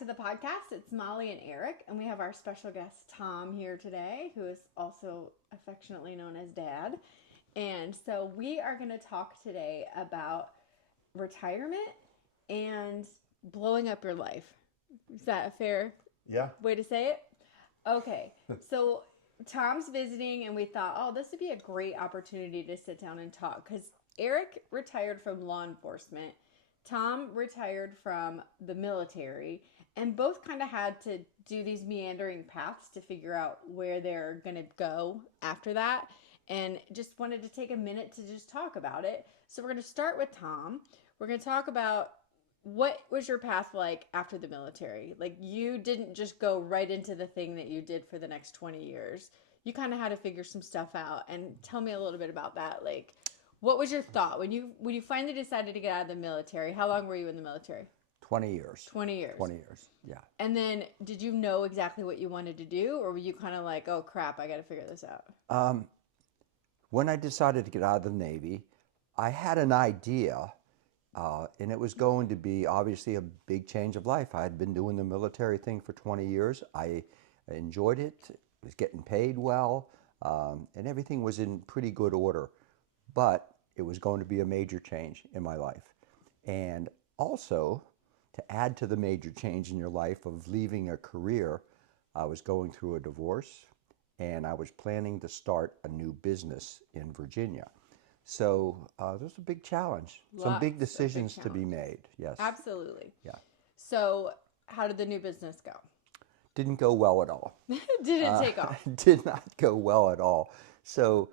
to the podcast. It's Molly and Eric, and we have our special guest Tom here today, who is also affectionately known as Dad. And so we are going to talk today about retirement and blowing up your life. Is that a fair way to say it? Okay, so Tom's visiting, and we thought, oh, this would be a great opportunity to sit down and talk because Eric retired from law enforcement. Tom retired from the military, and both kind of had to do these meandering paths to figure out where they're going to go after that. And just wanted to take a minute to just talk about it. So we're going to start with Tom. We're going to talk about what was your path like after the military? Like, you didn't just go right into the thing that you did for the next 20 years. You kind of had to figure some stuff out. And tell me a little bit about that. Like, what was your thought when you finally decided to get out of the military? How long were you in the military? 20 years. 20 years. 20 years, yeah. And then did you know exactly what you wanted to do, or were you kind of like, oh crap, I got to figure this out? When I decided to get out of the Navy, I had an idea, and it was going to be obviously a big change of life. I had been doing the military thing for 20 years. I enjoyed it, was getting paid well, and everything was in pretty good order. But it was going to be a major change in my life. And also, to add to the major change in your life of leaving a career, I was going through a divorce, and I was planning to start a new business in Virginia. So there's a big challenge, some big decisions to be made. Yes. Absolutely. Yeah. So how did the new business go? Didn't go well at all. Didn't take off. Did not go well at all. So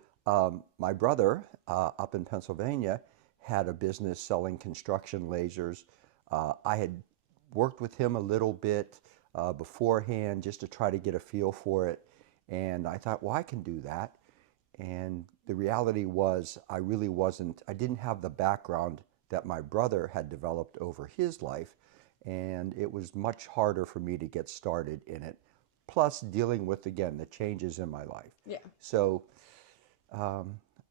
my brother up in Pennsylvania had a business selling construction lasers. I had worked with him a little bit beforehand just to try to get a feel for it. And I thought, well, I can do that. And the reality was I didn't have the background that my brother had developed over his life. And it was much harder for me to get started in it. Plus dealing with, again, the changes in my life. Yeah. So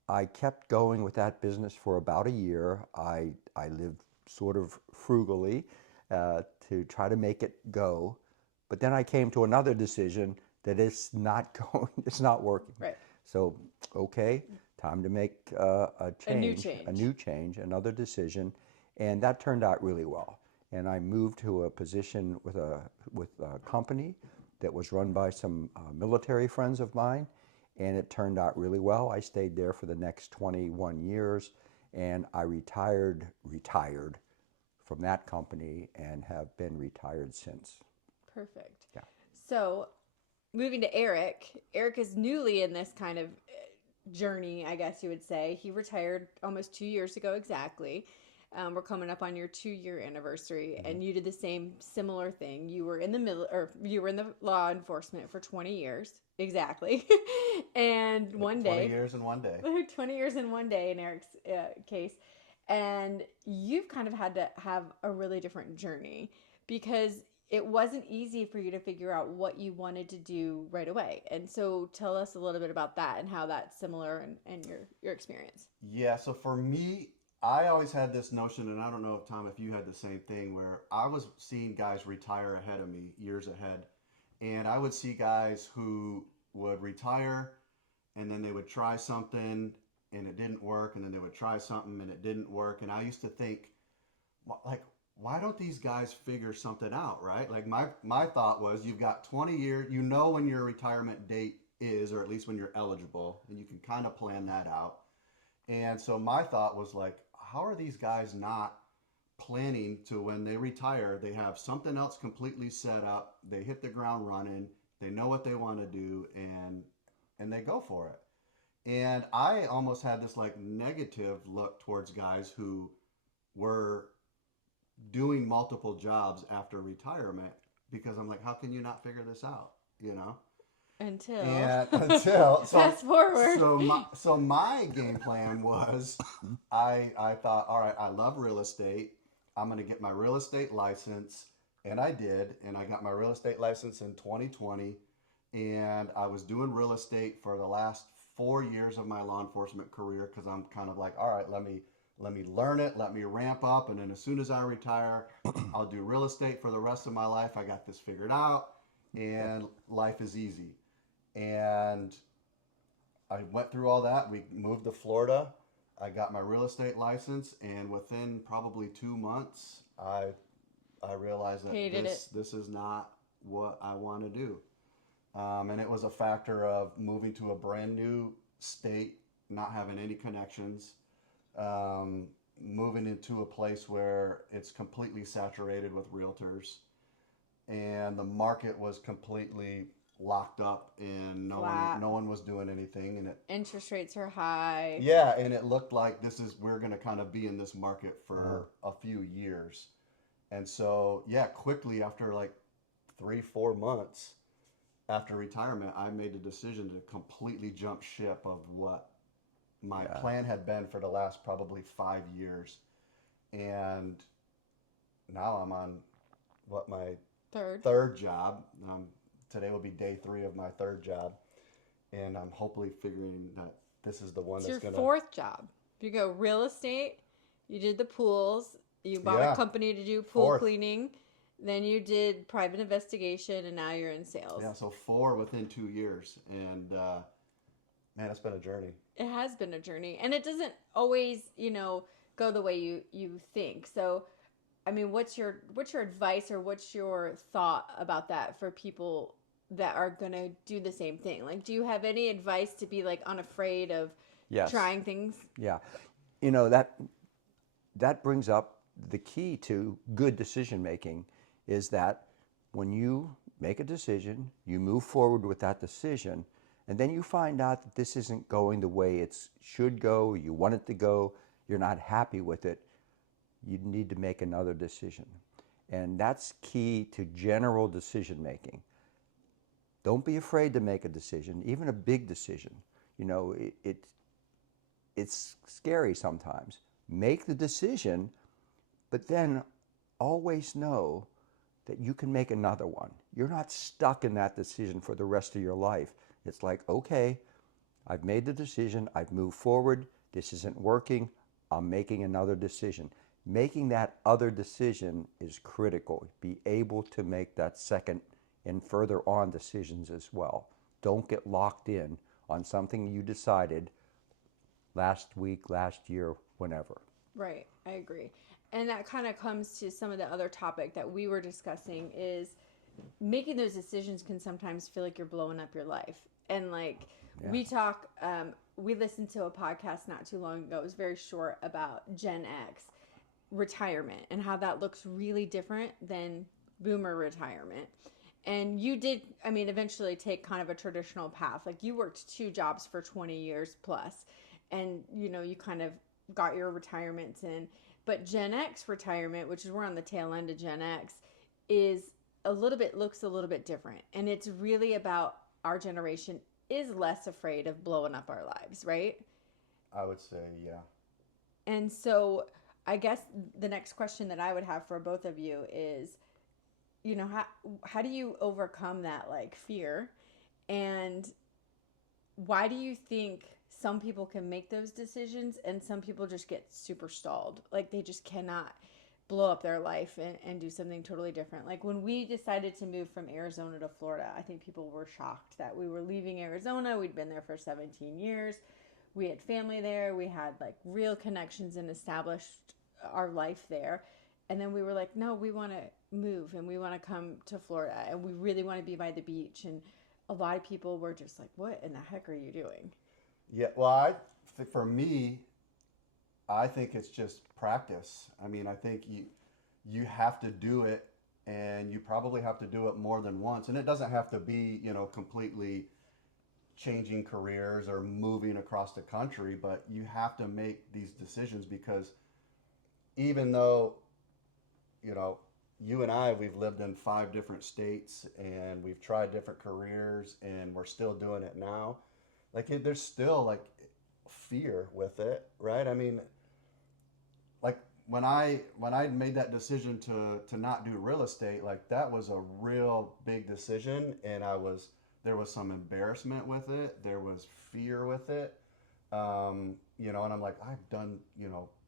I kept going with that business for about a year. I lived sort of frugally to try to make it go. But then I came to another decision that it's not going, it's not working. Right. So, okay, time to make a new change, another decision. And that turned out really well. And I moved to a position with a company that was run by some military friends of mine. And it turned out really well. I stayed there for the next 21 years, and I retired from that company and have been retired since. Perfect. Yeah. So moving to Eric. Eric is newly in this kind of journey, I guess you would say. He retired almost 2 years ago exactly. We're coming up on your 2-year anniversary, and you did the same similar thing. You were in the you were in the law enforcement for 20 years exactly, and one day 20 years in one day. 20 years in one day in Eric's case, and you've kind of had to have a really different journey because it wasn't easy for you to figure out what you wanted to do right away. And so tell us a little bit about that and how that's similar and your experience. Yeah, so for me, I always had this notion, and I don't know if Tom, if you had the same thing, where I was seeing guys retire ahead of me, years ahead. And I would see guys who would retire and then they would try something and it didn't work, and then they would try something and it didn't work. And I used to think, like, why don't these guys figure something out, right? Like my thought was, you've got 20 years, you know when your retirement date is, or at least when you're eligible, and you can kind of plan that out. And so my thought was like, how are these guys not planning to, when they retire, they have something else completely set up, they hit the ground running, they know what they want to do, and they go for it. And I almost had this like negative look towards guys who were doing multiple jobs after retirement, because I'm like, how can you not figure this out, you know? Until fast forward. So my game plan was, I thought, all right, I love real estate. I'm going to get my real estate license. And I did. And I got my real estate license in 2020. And I was doing real estate for the last 4 years of my law enforcement career, because I'm kind of like, all right, let me let me learn it, let me ramp up, and then as soon as I retire, I'll do real estate for the rest of my life. I got this figured out, and life is easy. And I went through all that. We moved to Florida. I got my real estate license, and within probably 2 months, I realized that Hated it. this is not what I want to do. And it was a factor of moving to a brand new state, not having any connections, moving into a place where it's completely saturated with realtors, and the market was completely locked up, and Flat. no one was doing anything, and it Interest rates are high. yeah, and it looked like we're going to kind of be in this market for a few years. And so, yeah, quickly after like 3-4 months after retirement, I made the decision to completely jump ship of what my Yeah. plan had been for the last probably 5 years. And now I'm on my Third. third job. Today will be day 3 of my third job. And I'm hopefully figuring that this is the one It's that's your going to. fourth job. You go real estate, you did the pools, you bought Yeah. a company to do pool Fourth. cleaning, then you did private investigation, and now you're in sales. Yeah, so 4 within 2 years. And man, it's been a journey. It has been a journey, and it doesn't always, go the way you think. So, I mean, what's your advice, or what's your thought about that for people that are gonna do the same thing? Like, do you have any advice to be like unafraid of Yes. trying things? Yeah. That brings up the key to good decision making is that when you make a decision, you move forward with that decision, and then you find out that this isn't going the way it should go, you want it to go, you're not happy with it, you need to make another decision. And that's key to general decision making. Don't be afraid to make a decision, even a big decision. It's scary sometimes. Make the decision, but then always know that you can make another one. You're not stuck in that decision for the rest of your life. It's like, okay, I've made the decision, I've moved forward, this isn't working, I'm making another decision. Making that other decision is critical. Be able to make that second and further on decisions as well. Don't get locked in on something you decided last week, last year, whenever. Right, I agree. And that kind of comes to some of the other topic that we were discussing is making those decisions can sometimes feel like you're blowing up your life. And like we listened to a podcast not too long ago. It was very short about Gen X retirement and how that looks really different than boomer retirement. And you did, eventually take kind of a traditional path. Like you worked 2 jobs for 20 years plus, and you kind of got your retirements in. But Gen X retirement, which is we're on the tail end of Gen X, looks a little bit different. And it's really about our generation is less afraid of blowing up our lives, right? I would say, yeah. And so I guess the next question that I would have for both of you is, how do you overcome that like fear? And why do you think some people can make those decisions and some people just get super stalled? Like they just cannot blow up their life and do something totally different. Like when we decided to move from Arizona to Florida, I think people were shocked that we were leaving Arizona. We'd been there for 17 years. We had family there. We had like real connections and established our life there. And then we were like, no, we want to move and we want to come to Florida and we really want to be by the beach. And a lot of people were just like, what in the heck are you doing? Yeah, well, for me, I think it's just practice. I think you have to do it, and you probably have to do it more than once. And it doesn't have to be, completely changing careers or moving across the country, but you have to make these decisions because even though, you and we've lived in 5 different states and we've tried different careers and we're still doing it now. Like there's still like fear with it, right? Like when I made that decision to not do real estate, like that was a real big decision, and there was some embarrassment with it, there was fear with it, and I'm like, I've done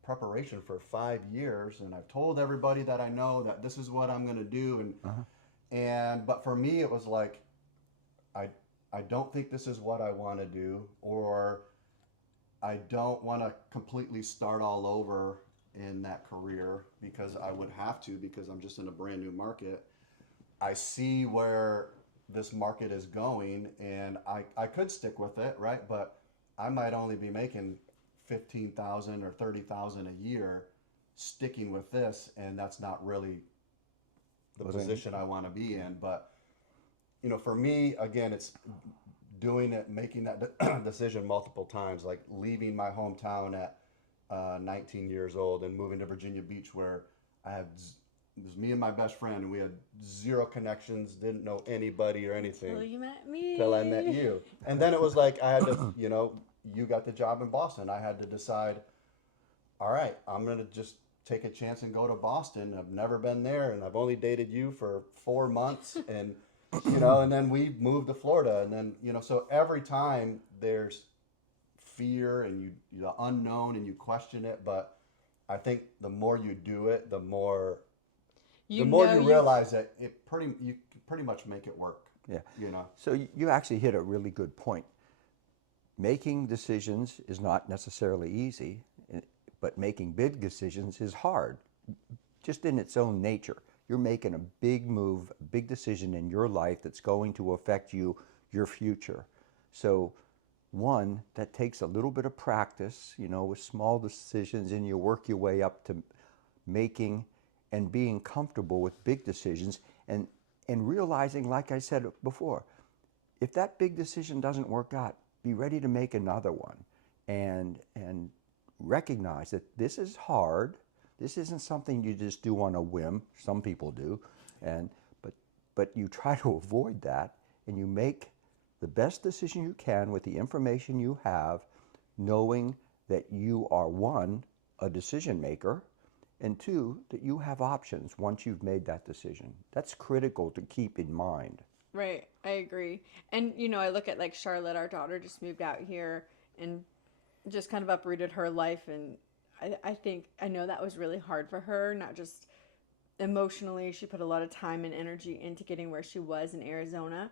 preparation for 5 years, and I've told everybody that I know that this is what I'm going to do, and but for me it was like I I don't think this is what I want to do, or I don't want to completely start all over in that career because I would have to because I'm just in a brand new market. I see where this market is going and I could stick with it, right? But I might only be making 15,000 or 30,000 a year sticking with this, and that's not really the position I want to be in. But for me, again, it's doing it, making that decision multiple times, like leaving my hometown at 19 years old and moving to Virginia Beach, where it was me and my best friend, and we had zero connections, didn't know anybody or anything. Till you met me. Till I met you. And then it was like I had to, you got the job in Boston. I had to decide, all right, I'm going to just take a chance and go to Boston. I've never been there, and I've only dated you for 4 months. And, and then we moved to Florida. And then, so every time there's fear and the unknown and you question it. But I think the more you do it, the more you realize that you can pretty much make it work. Yeah. So you actually hit a really good point. Making decisions is not necessarily easy, but making big decisions is hard, just in its own nature. You're making a big move, a big decision in your life that's going to affect your future. So one, that takes a little bit of practice, with small decisions, and you work your way up to making and being comfortable with big decisions and realizing, like I said before, if that big decision doesn't work out, be ready to make another one and recognize that this is hard. This isn't something you just do on a whim. Some people do. But you try to avoid that, and you make the best decision you can with the information you have, knowing that you are, one, a decision maker, and two, that you have options once you've made that decision. That's critical to keep in mind. Right, I agree. And, I look at like Charlotte, our daughter just moved out here and just kind of uprooted her life. And I know that was really hard for her, not just emotionally. She put a lot of time and energy into getting where she was in Arizona.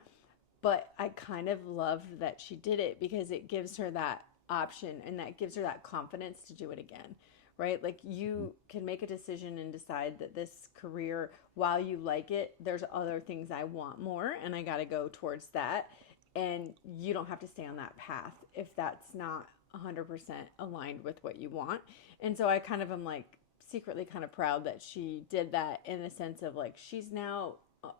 But I kind of love that she did it because it gives her that option and that gives her that confidence to do it again. Right? Like you can make a decision and decide that this career, while you like it, there's other things I want more and I got to go towards that. And you don't have to stay on that path if that's not 100% aligned with what you want. And so I kind of am like secretly kind of proud that she did that, in the sense of like she's now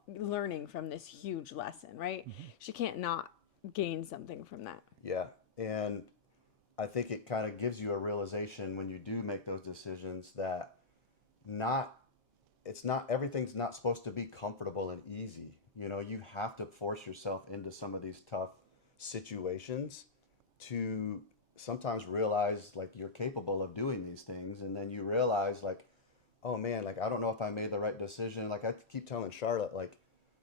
learning from this huge lesson, right? Mm-hmm. She can't not gain something from that. Yeah. And I think it kind of gives you a realization when you do make those decisions that everything's not supposed to be comfortable and easy. You have to force yourself into some of these tough situations to sometimes realize like you're capable of doing these things. And then you realize like, oh man, like I don't know if I made the right decision. Like I keep telling Charlotte, like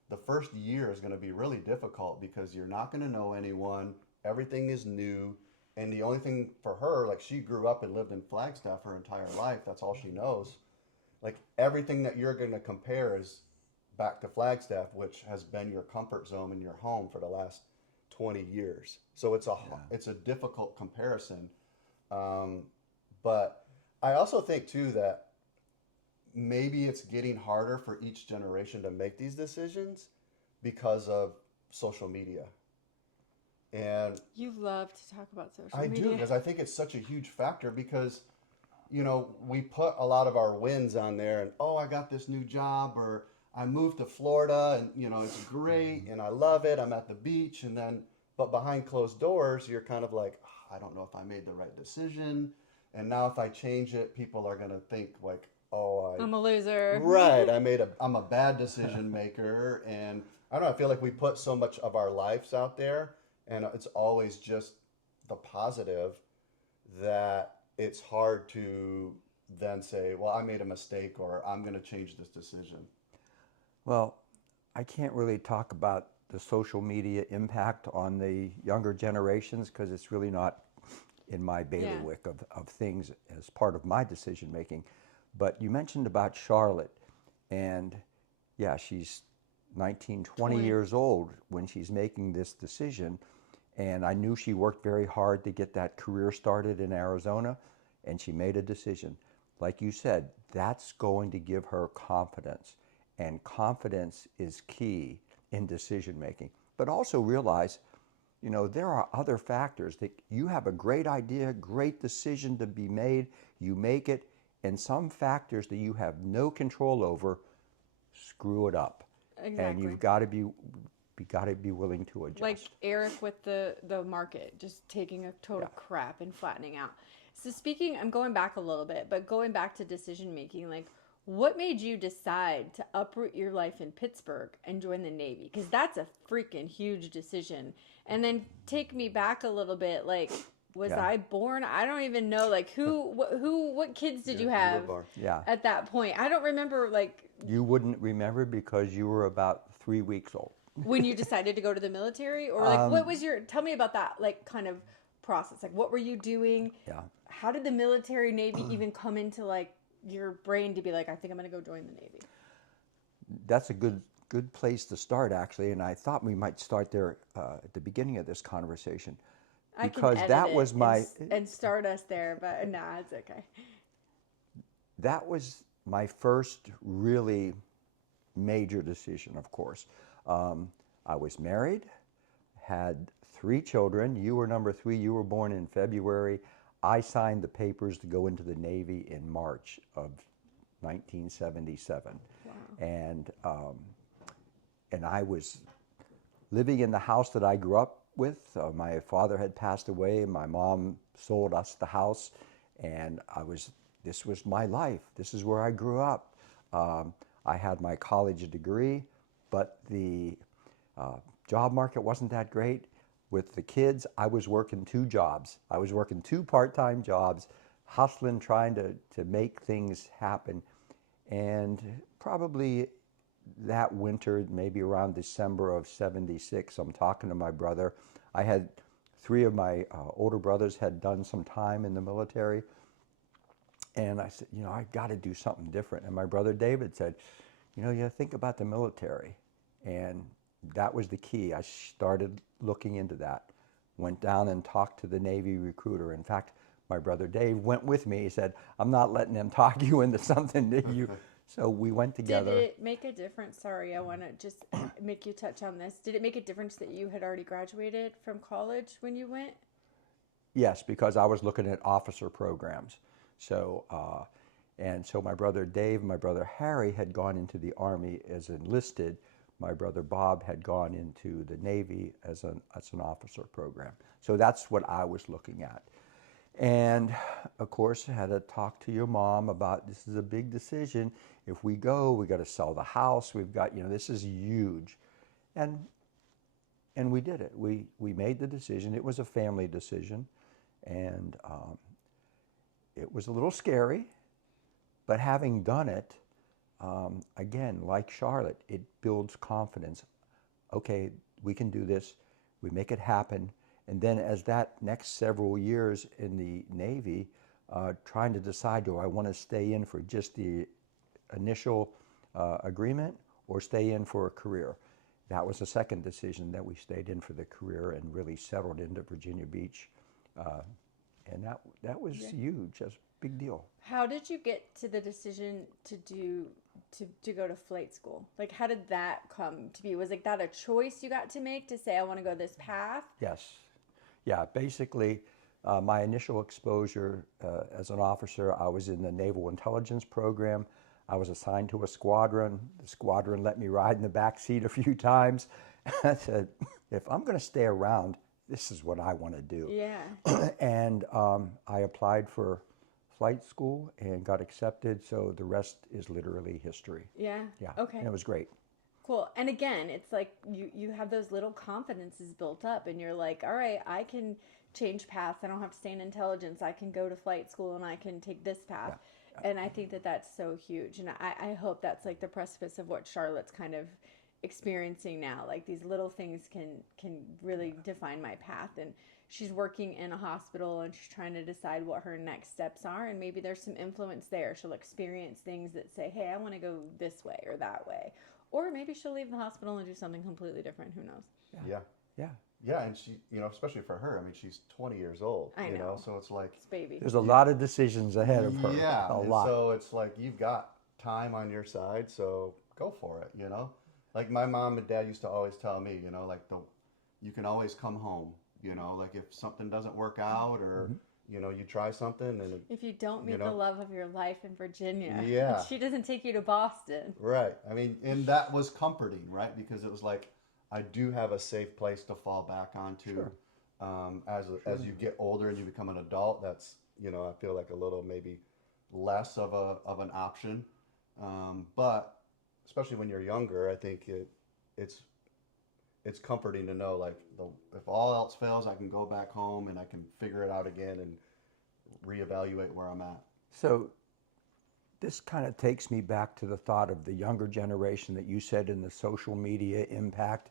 the first year is going to be really difficult because you're not going to know anyone. Everything is new. And the only thing for her, like she grew up and lived in Flagstaff her entire life. That's all she knows. Like everything that you're going to compare is back to Flagstaff, which has been your comfort zone in your home for the last 20 years. So it's a difficult comparison. But I also think too that maybe it's getting harder for each generation to make these decisions because of social media. And you love to talk about social media. I do, because I think it's such a huge factor because, we put a lot of our wins on there and, oh, I got this new job, or I moved to Florida and, it's great and I love it. I'm at the beach. And then, but behind closed doors, you're kind of like, oh, I don't know if I made the right decision. And now if I change it, people are going to think like, oh, I'm a loser. Right. I'm a bad decision maker. And I don't know, I feel like we put so much of our lives out there. And it's always just the positive that it's hard to then say, well, I made a mistake or I'm going to change this decision. Well, I can't really talk about the social media impact on the younger generations because it's really not in my bailiwick of things as part of my decision making. But you mentioned about Charlotte, and yeah, she's 19, 20 years old when she's making this decision. And I knew she worked very hard to get that career started in Arizona, and she made a decision. Like you said, that's going to give her confidence, and confidence is key in decision making. But also realize, you know, there are other factors that you have a great idea, great decision to be made, you make it, and some factors that you have no control over screw it up. Exactly. And you've got to be willing to adjust. Like Eric with the market just taking a total crap and flattening out. So speaking, I'm going back a little bit, but going back to decision making, like what made you decide to uproot your life in Pittsburgh and join the Navy? Because that's a freaking huge decision. And then take me back a little bit, like was I born? I don't even know, like what kids did you have at that point? I don't remember, like. You wouldn't remember because you were about 3 weeks old. When you decided to go to the military, or like what was tell me about that, like kind of process, like what were you doing? How did the military Navy even come into like your brain to be like, I think I'm going to go join the Navy? That's a good place to start, actually, and I thought we might start there at the beginning of this conversation, because that was my and start us there, but nah, it's okay. That was my first really major decision, of course. I was married, had 3 children. You were number 3. You were born in February. I signed the papers to go into the Navy in March of 1977. Wow. And I was living in the house that I grew up with. My father had passed away, and my mom sold us the house, and this was my life. This is where I grew up. I had my college degree, but the job market wasn't that great. With the kids, I was working 2 jobs. I was working 2 part-time jobs, hustling, trying to make things happen. And probably that winter, maybe around December of '76, I'm talking to my brother. I had 3 of my older brothers had done some time in the military. And I said, you know, I got to do something different. And my brother David said, you know, you think about the military. And that was the key. I started looking into that. Went down and talked to the Navy recruiter. In fact, my brother Dave went with me. He said, I'm not letting them talk you into something that you... So we went together. Did it make a difference? Sorry, I want to just make you touch on this. Did it make a difference that you had already graduated from college when you went? Yes, because I was looking at officer programs. So, so my brother Dave and my brother Harry had gone into the Army as enlisted. My brother Bob had gone into the Navy as an officer program. So that's what I was looking at. And of course, I had to talk to your mom about, this is a big decision. If we go, we got to sell the house. We've got, you know, this is huge. And we did it. We made the decision. It was a family decision. And it was a little scary, but having done it, again, like Charlotte, it builds confidence. Okay, we can do this. We make it happen. And then as that next several years in the Navy, trying to decide, do I want to stay in for just the initial agreement or stay in for a career? That was the second decision, that we stayed in for the career and really settled into Virginia Beach. And that was huge. That's a big deal. How did you get to the decision to go to flight school? Like, how did that come to be? Was like that a choice you got to make to say, I want to go this path? Yes. Yeah, basically, my initial exposure as an officer, I was in the Naval Intelligence Program. I was assigned to a squadron. The squadron let me ride in the back seat a few times. I said, if I'm going to stay around, this is what I want to do. Yeah. And I applied for flight school and got accepted. So the rest is literally history. Yeah. Yeah. Okay. And it was great. Cool. And again, it's like you have those little confidences built up, and you're like, all right, I can change paths. I don't have to stay in intelligence. I can go to flight school and I can take this path. Yeah. And I think that that's so huge. And I hope that's like the precipice of what Charlotte's kind of experiencing now. Like these little things can really define my path. And she's working in a hospital and she's trying to decide what her next steps are, and maybe there's some influence there. She'll experience things that say, hey, I want to go this way or that way. Or maybe she'll leave the hospital and do something completely different. Who knows? Yeah. Yeah. Yeah, and she, especially for her, I mean, she's 20 years old, I know. so it's like, It's baby. There's a lot of decisions ahead of her. yeah, A and lot. so it's like you've got time on your side, so go for it, Like my mom and dad used to always tell me, like you can always come home, like if something doesn't work out or, you try something and If you don't meet the love of your life in Virginia, Yeah. she doesn't take you to Boston. right. I mean, and that was comforting, right? Because it was like, I do have a safe place to fall back onto. Sure. As you get older and you become an adult, that's, I feel like a little maybe less of an option. But especially when you're younger, I think it's comforting to know, like, if all else fails, I can go back home and I can figure it out again and reevaluate where I'm at. So this kind of takes me back to the thought of the younger generation that you said in the social media impact.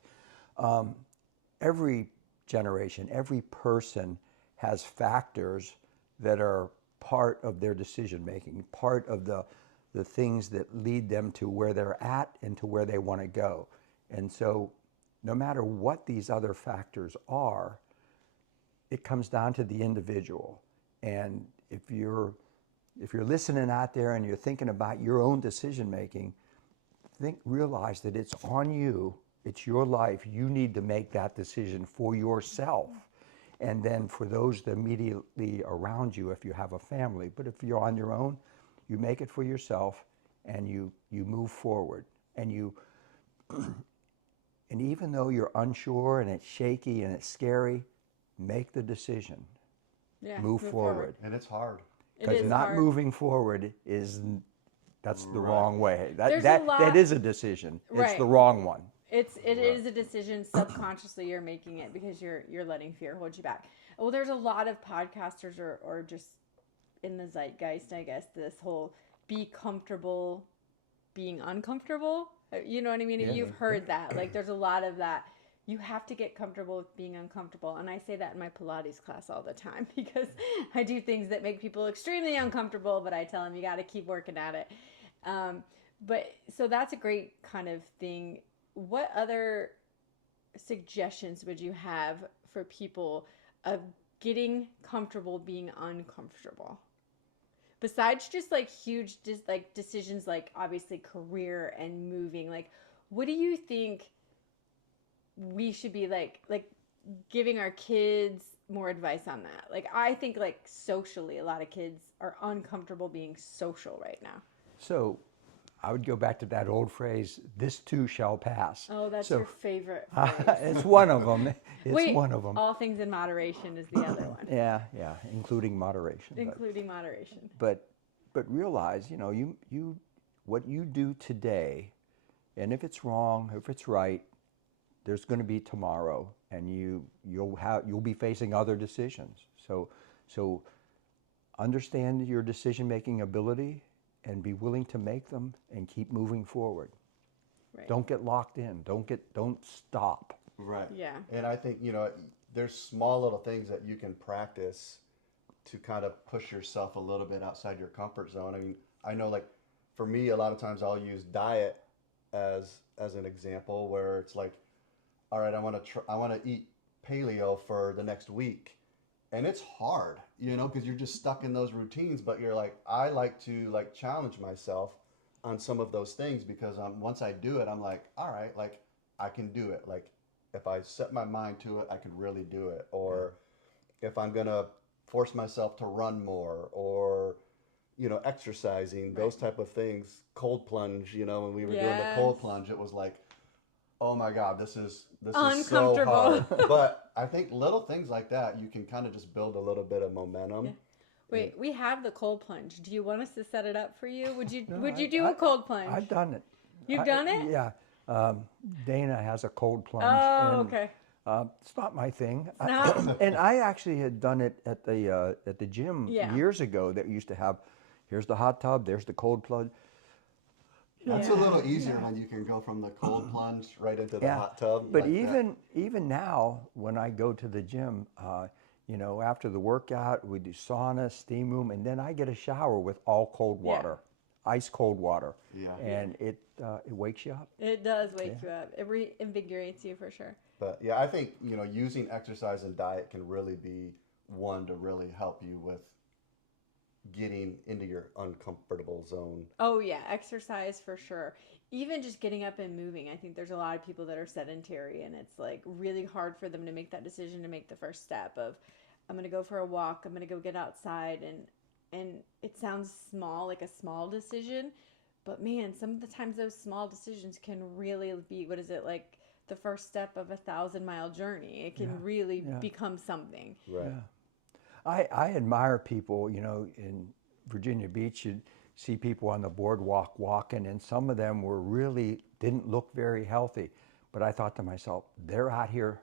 Every generation, every person has factors that are part of their decision making, part of the things that lead them to where they're at and to where they want to go. And so no matter what these other factors are, it comes down to the individual. And if you're listening out there and you're thinking about your own decision making, realize that it's on you. It's your life. You need to make that decision for yourself. And then for those immediately around you, if you have a family. But if you're on your own, you make it for yourself and you move forward. And and even though you're unsure and it's shaky and it's scary, make the decision. Yeah, move forward. And it's hard. It Because is not hard. moving forward that's the wrong way. There's a That lot- is a decision. It's Right. the wrong one. It is a decision subconsciously you're making it because you're letting fear hold you back. Well, there's a lot of podcasters or just in the zeitgeist, I guess, this whole be comfortable being uncomfortable. You know what I mean? Yeah. You've heard that. Like there's a lot of that. You have to get comfortable with being uncomfortable. And I say that in my Pilates class all the time because I do things that make people extremely uncomfortable, but I tell them you got to keep working at it. But so that's a great kind of thing. What other suggestions would you have for people of getting comfortable being uncomfortable? Besides just like huge decisions like obviously career and moving, like what do you think we should be like giving our kids more advice on that? Like I think like socially a lot of kids are uncomfortable being social right now. So I would go back to that old phrase, this too shall pass. Oh, that's So- your favorite phrase. It's one of them. It's Wait, one of them. all things in moderation is the other one. Yeah, including moderation. Including moderation. But realize, you what you do today, and if it's wrong, if it's right, there's going to be tomorrow, and you'll be facing other decisions. So understand your decision-making ability and be willing to make them and keep moving forward. Right. Don't get locked in. Don't stop. Right. Yeah. And I think, there's small little things that you can practice to kind of push yourself a little bit outside your comfort zone. I mean, I know like for me, a lot of times I'll use diet as an example where it's like, all right, I want to eat paleo for the next week. And it's hard, because you're just stuck in those routines, but you're like, I like to like challenge myself on some of those things because once I do it, I'm like, all right, like I can do it. Like if I set my mind to it, I can really do it. Or if I'm going to force myself to run more or, exercising, those type of things, cold plunge, when we were doing the cold Yes. plunge, it was like, oh my God, this is so Uncomfortable. hard. But I think little things like that, you can kind of just build a little bit of momentum. Yeah. Wait, we have the cold plunge. Do you want us to set it up for you? Would you No, do a cold plunge? I've done it. You've done it? Yeah. Dana has a cold plunge. Oh, and, okay. It's not my thing. not? And I actually had done it at the gym Yeah. years ago. That used to have, here's the hot tub, there's the cold plunge. That's Yeah. a little easier when you can go from the cold plunge right into the Yeah, hot tub. but like that. even now, when I go to the gym, after the workout, we do sauna, steam room, and then I get a shower with all cold Yeah. water, ice cold water, Yeah. and it wakes you up. It does wake Yeah. you up. It reinvigorates you for sure. But yeah, I think, using exercise and diet can really be one to really help you with getting into your uncomfortable zone. Oh yeah, exercise for sure. Even just getting up and moving. I think there's a lot of people that are sedentary and it's like really hard for them to make that decision, to make the first step of I'm going to go for a walk, I'm going to go get outside, and it sounds small, like a small decision, but man, some of the times those small decisions can really be, what is it, like the first step of 1,000-mile journey. It can Yeah, really yeah. become something. Right. Yeah. I admire people, in Virginia Beach, you'd see people on the boardwalk walking, and some of them didn't look very healthy. But I thought to myself, they're out here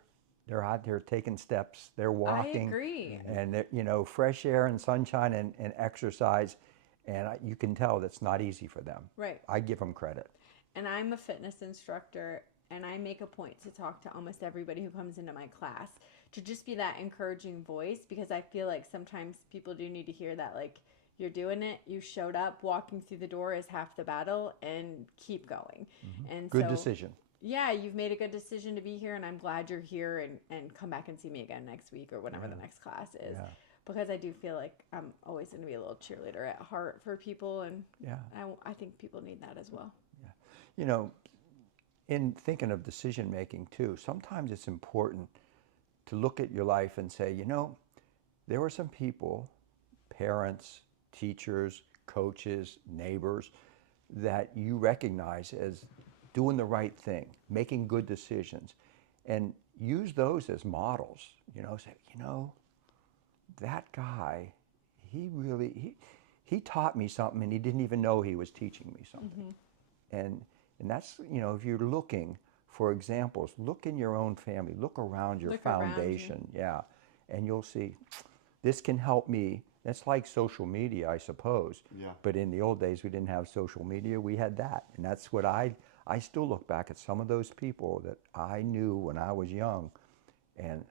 taking steps, they're I walking, agree. and fresh air and sunshine and exercise, and you can tell that's not easy for them. Right. I give them credit. And I'm a fitness instructor, and I make a point to talk to almost everybody who comes into my class to just be that encouraging voice, because I feel like sometimes people do need to hear that, like, you're doing it, you showed up, walking through the door is half the battle, and keep going. And Good so, decision. yeah, you've made a good decision to be here, and I'm glad you're here, and come back and see me again next week or whenever the next class is. Yeah. Because I do feel like I'm always going to be a little cheerleader at heart for people, and Yeah. I think people need that as well. You know, in thinking of decision making too, sometimes it's important to look at your life and say, there were some people, parents, teachers, coaches, neighbors, that you recognize as doing the right thing, making good decisions, and use those as models. Say, that guy, he taught me something, and he didn't even know he was teaching me something. And that's, if you're looking for examples, look in your own family, look around your Look around you. foundation. Yeah. And you'll see, this can help me. It's like social media, I suppose. Yeah. But in the old days, we didn't have social media. We had that. And that's what I still look back at some of those people that I knew when I was young, and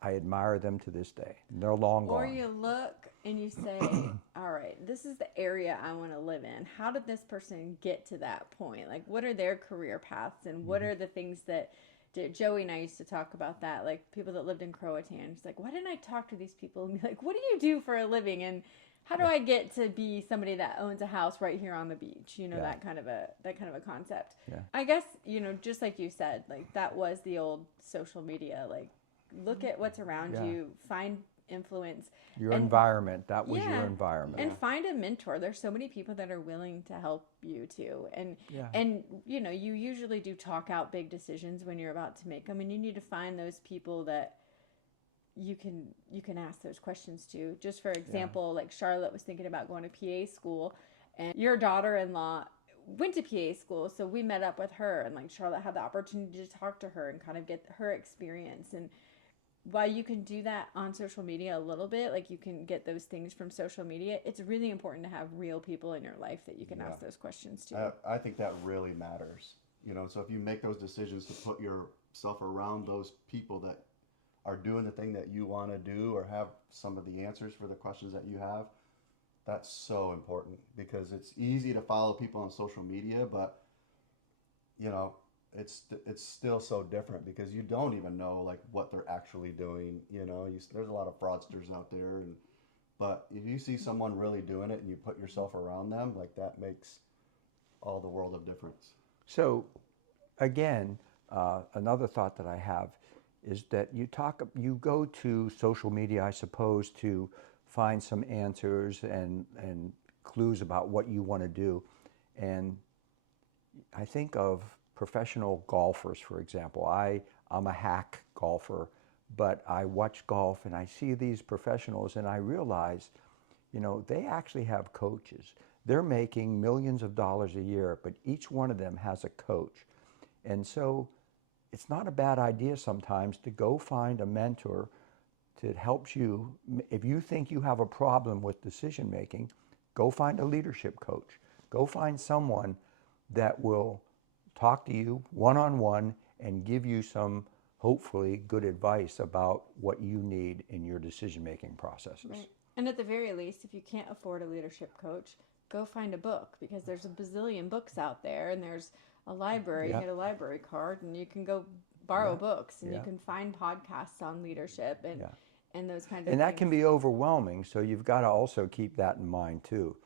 I admire them to this day. They're long Or gone. you look and you say, all right, this is the area I want to live in. How did this person get to that point? Like, what are their career paths, and what are the things that Joey and I used to talk about that, like people that lived in Croatan. She's like, why didn't I talk to these people and be like, what do you do for a living? And how do I get to be somebody that owns a house right here on the beach? Yeah. That kind of a concept. Yeah. I guess, just like you said, like that was the old social media, like look at what's around Yeah. you, find influence. Your And- environment, that was Yeah. your environment. And find a mentor. There's so many people that are willing to help you too. And Yeah. and you usually do talk out big decisions when you're about to make them, and you need to find those people that you can ask those questions to. Just for example, like Charlotte was thinking about going to PA school, and your daughter-in-law went to PA school, so we met up with her, and like Charlotte had the opportunity to talk to her and kind of get her experience. And while you can do that on social media a little bit, like you can get those things from social media, it's really important to have real people in your life that you can ask those questions to. I think that really matters. So if you make those decisions to put yourself around those people that are doing the thing that you want to do, or have some of the answers for the questions that you have, that's so important, because it's easy to follow people on social media, but it's still so different, because you don't even know like what they're actually doing. There's a lot of fraudsters out there, but if you see someone really doing it and you put yourself around them, like that makes all the world of difference. So, again, another thought that I have is that you go to social media, I suppose, to find some answers and clues about what you want to do. And I think of professional golfers, for example. I'm a hack golfer, but I watch golf and I see these professionals, and I realize, they actually have coaches. They're making millions of dollars a year, but each one of them has a coach. And so it's not a bad idea sometimes to go find a mentor that helps you. If you think you have a problem with decision making, go find a leadership coach. Go find someone that will talk to you one-on-one and give you some, hopefully, good advice about what you need in your decision-making processes. Right. And at the very least, if you can't afford a leadership coach, go find a book, because there's a bazillion books out there, and there's a library. Yeah. You get a library card, and you can go borrow Yeah. books, and you Yeah. can find podcasts on leadership and Yeah. and those kinds of And that things. can be overwhelming, so you've got to also keep that in mind too.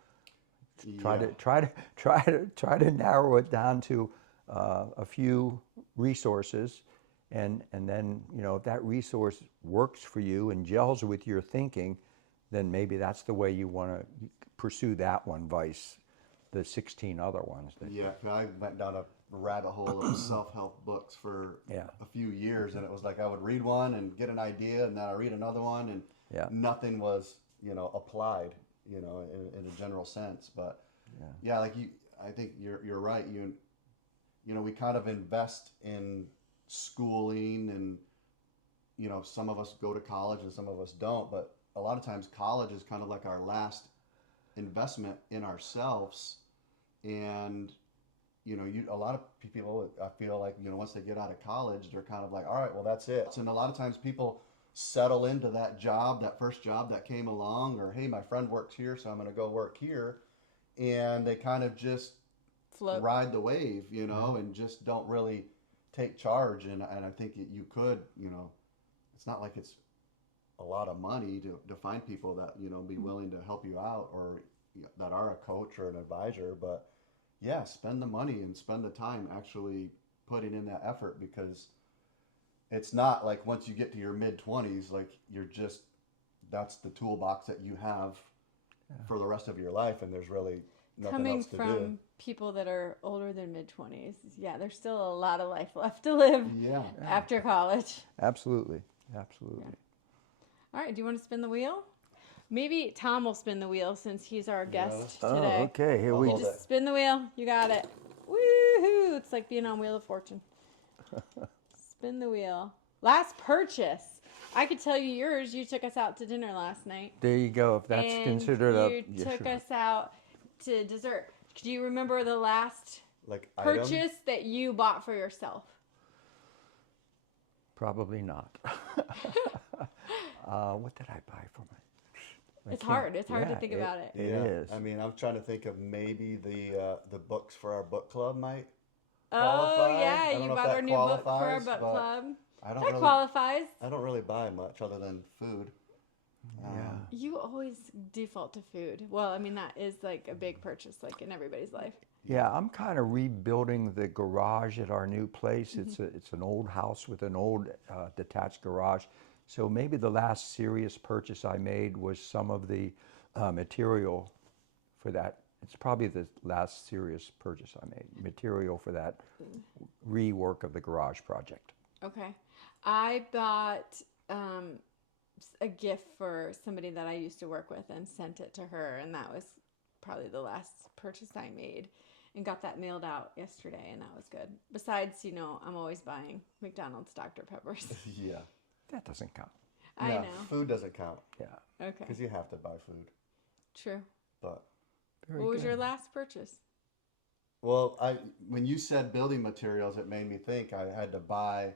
Try to narrow it down to a few resources, and then, you know, if that resource works for you and gels with your thinking, then maybe that's the way you want to pursue that one, vice the 16 other ones. Yeah, 'cause I went down a rabbit hole of self-help books for Yeah. a few years, and it was like I would read one and get an idea, and then I read another one, and Yeah. nothing was, applied, in a general sense. But yeah, like I think you're right. We kind of invest in schooling, and some of us go to college and some of us don't, but a lot of times college is kind of like our last investment in ourselves. And a lot of people, I feel like, once they get out of college, they're kind of like, all right, well, that's it. And a lot of times people settle into that job, that first job that came along, or hey, my friend works here, so I'm going to go work here, and they kind of just Float. ride the wave, and just don't really take charge. And I think you could, it's not like it's a lot of money to find people that be willing to help you out, or that are a coach or an advisor. But yeah, spend the money and spend the time actually putting in that effort, because it's not like once you get to your mid-20s, like that's the toolbox that you have for the rest of your life, and there's really nothing Coming else to from do. people that are older than mid-20s, yeah, there's still a lot of life left to live Yeah. after college. Absolutely. All right, do you want to spin the wheel? Maybe Tom will spin the wheel since he's our guest Oh, today. okay. Here I'll we hold go. it. Just spin the wheel. You got it. Woohoo! It's like being on Wheel of Fortune. Spin the wheel. Last purchase. I could tell you yours. You took us out to dinner last night. There you go. If that's and considered you yeah, took sure. us out to dessert. Do you remember the last Like item? purchase that you bought for yourself? Probably not. What did I buy for my? It's hard. It's hard to think about it. It Yeah. is. I mean, I'm trying to think of maybe the books for our book club might Oh, qualify. I yeah. don't You know if bought that our new book for our qualifies, book but club. I don't That really qualifies. I don't really buy much other than food. Yeah. You always default to food. Well, I mean, that is like a big purchase, like in everybody's life. Yeah, I'm kind of rebuilding the garage at our new place. Mm-hmm. It's an old house with an old detached garage. So maybe the last serious purchase I made was some of the material for that. It's probably the last serious purchase I made, material for that rework of the garage project. Okay. I bought a gift for somebody that I used to work with and sent it to her, and that was probably the last purchase I made, and got that mailed out yesterday, and that was good. Besides, I'm always buying McDonald's Dr. Peppers. Yeah. That doesn't count. I Yeah, know. food doesn't count Yeah. Okay. because you have to buy food. True. But Very What was your good. last purchase? well, when you said building materials, it made me think I had to buy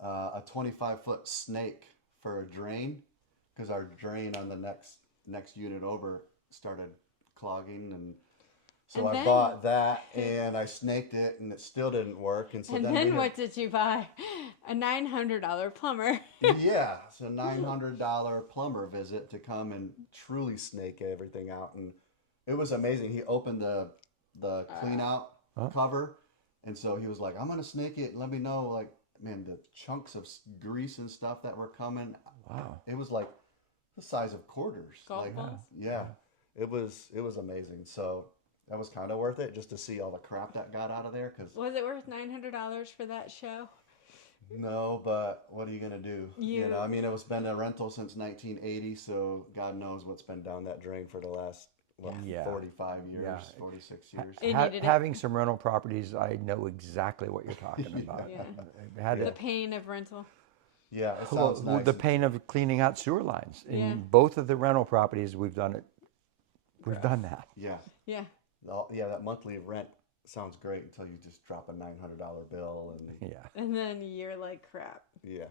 a 25-foot snake for a drain, because our drain on the next unit over started clogging, and so And I then- bought that and I snaked it, and it still didn't work. And so And then, then we what did you buy? A $900 plumber. yeah, it's a $900 plumber visit to come and truly snake everything out, and it was amazing. He opened the clean out cover, and so he was like, "I'm gonna snake it. And let me know." Like, man, the chunks of grease and stuff that were coming. Wow. It was like the size of quarters. Golf like, balls? yeah, it was amazing. So that was kind of worth it just to see all the crap that got out of there. Cause Was it worth $900 for that show? no, but what are you gonna do? You- I mean, it was been a rental since 1980, so God knows what's been down that drain for the last Yeah. 45 years, Yeah. 46 years. It Ha- needed it. having some rental properties, I know exactly what you're talking about. Yeah. I had The to, pain of rental. Yeah, it well, sounds nice. the pain of cleaning out sewer lines. In Yeah. both of the rental properties, we've done it. We've done that. Yeah, Yeah. yeah, that monthly rent sounds great until you just drop a $900 bill and Yeah. And then you're like, crap. yeah.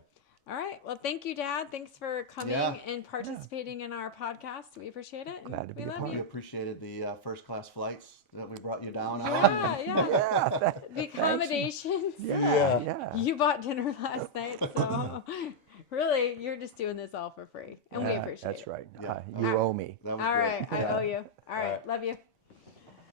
All right. Well, thank you, Dad. Thanks for coming Yeah. and participating in our podcast. We appreciate it. and Glad to be we a love part We you. appreciated the first class flights that we brought you down on. Yeah, yeah. Yeah. The accommodations. Yeah. You bought dinner last night, so really, you're just doing this all for free, and we Yeah, appreciate that's it. right. Yeah. You owe me. That was All good. right, I Yeah. owe you. All right, right. love you.